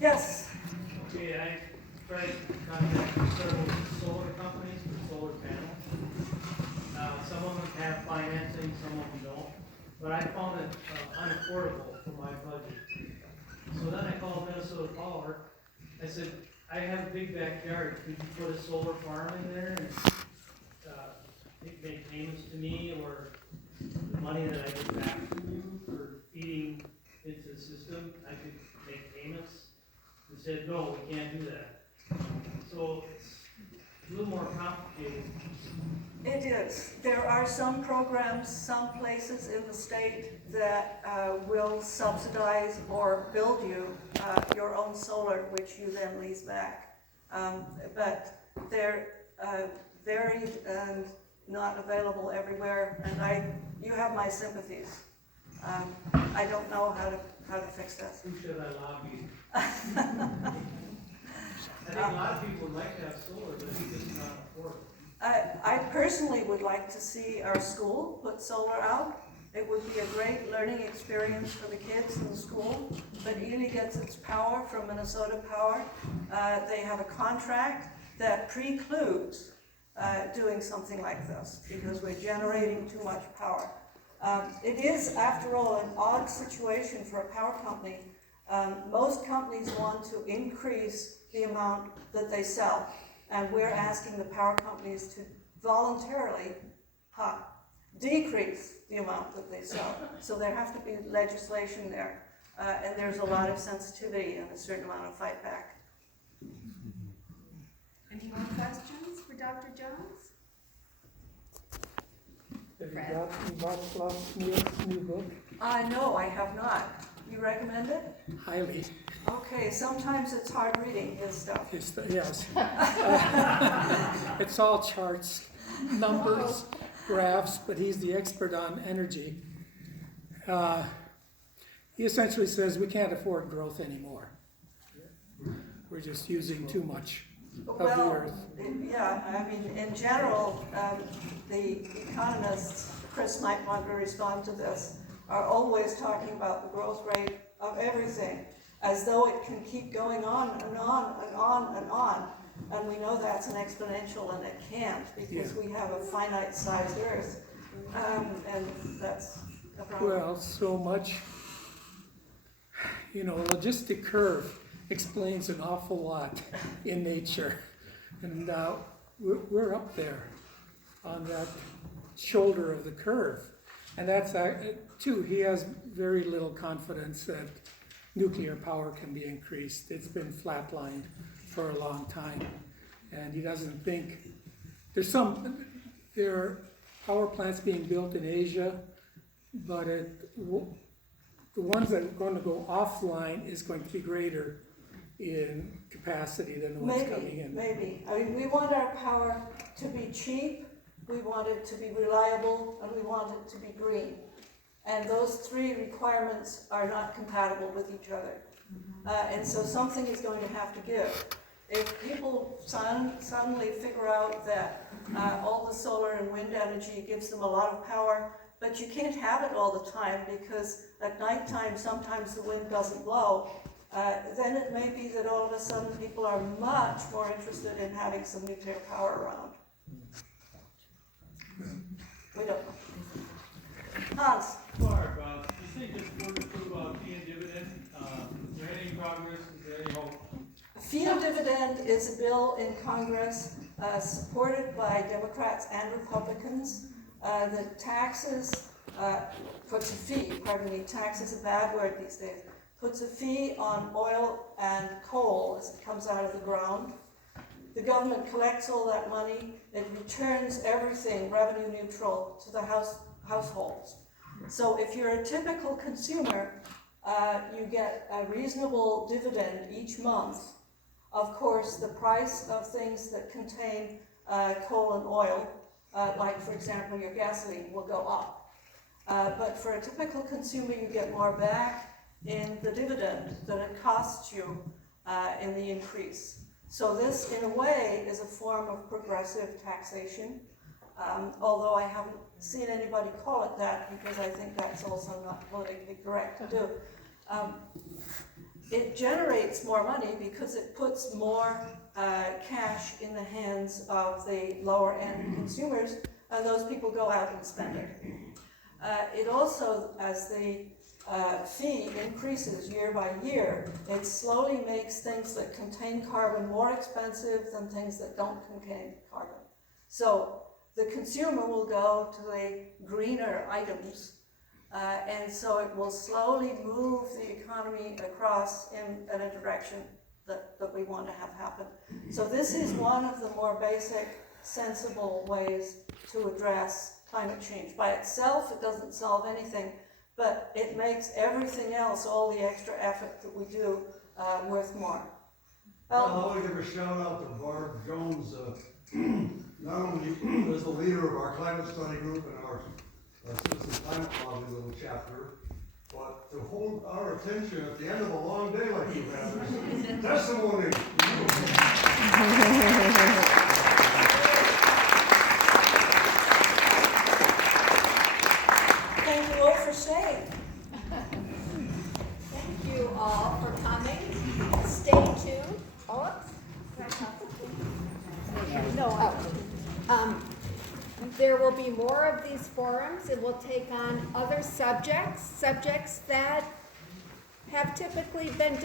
Yes. Okay, I tried contacting several solar companies for solar panels. Some of them have financing, some of them don't, but I found it unaffordable for my budget. So then I called Minnesota Power. I said, I have a big backyard, could you put a solar farm in there and make payments to me, or the money that I get back from you for feeding into the system, I could make payments? They said, no, we can't do that. So it's a little more complicated. It is. There are some programs, some places in the state that will subsidize or build you your own solar, which you then lease back. But they're varied and not available everywhere, and you have my sympathies. I don't know how to fix that. Who should I lobby? I think a lot of people would like to have solar, but he just cannot afford it. I personally would like to see our school put solar out. It would be a great learning experience for the kids in the school, but Ely gets its power from Minnesota Power. They have a contract that precludes doing something like this because we're generating too much power. It is, after all, an odd situation for a power company. Most companies want to increase the amount that they sell, and we're asking the power companies to voluntarily decrease the amount that they sell. So there has to be legislation there, and there's a lot of sensitivity and a certain amount of fight back. Any more questions for Dr. Jones? Have you bought last Neil's new book? No, I have not. You recommend it? Highly. Okay, sometimes it's hard reading his stuff. Yes. It's all charts, numbers, graphs, but he's the expert on energy. He essentially says we can't afford growth anymore. We're just using too much of the earth. Yeah, I mean, in general, the economists, Chris might want to respond to this, are always talking about the growth rate of everything, as though it can keep going on and on and on and on. And we know that's an exponential, and it can't, because we have a finite-sized Earth, and that's a problem. Well, so much, a logistic curve explains an awful lot in nature. And we're up there on that shoulder of the curve. And that's, too, he has very little confidence that nuclear power can be increased. It's been flatlined for a long time. And he doesn't think, there are power plants being built in Asia, but the ones that are going to go offline is going to be greater in capacity than the ones coming in. Maybe. I mean, we want our power to be cheap, we want it to be reliable, and we want it to be green. And those three requirements are not compatible with each other. And so something is going to have to give. If people suddenly figure out that all the solar and wind energy gives them a lot of power, but you can't have it all the time because at nighttime sometimes the wind doesn't blow, then it may be that all of a sudden people are much more interested in having some nuclear power around. We don't know. Hans? Barb, you think this word to fee and dividend, is there any progress, is there any hope? Fee and dividend is a bill in Congress supported by Democrats and Republicans. The taxes, puts a fee, pardon me, tax is a bad word these days, puts a fee on oil and coal as it comes out of the ground. The government collects all that money, it returns everything revenue neutral to the households. So if you're a typical consumer, you get a reasonable dividend each month. Of course, the price of things that contain coal and oil, like for example your gasoline, will go up. But for a typical consumer, you get more back in the dividend than it costs you in the increase. So this, in a way, is a form of progressive taxation, although I haven't seen anybody call it that because I think that's also not politically correct to do. it generates more money because it puts more cash in the hands of the lower end consumers, and those people go out and spend it. It also, as the fee increases year by year, it slowly makes things that contain carbon more expensive than things that don't contain carbon. So the consumer will go to the greener items, and so it will slowly move the economy across in a direction that we want to have happen. So this is one of the more basic, sensible ways to address climate change. By itself, it doesn't solve anything, but it makes everything else, all the extra effort that we do, worth more. Well, I want to give a shout out to Barb Jones, not only as the leader of our climate study group and our citizen climate lobby little chapter, but to hold our attention at the end of a long day like you have. Testimony. Thank you all for staying. Thank you all for coming. Stay tuned. Oh, there will be more of these forums, and we'll take on other subjects that have typically been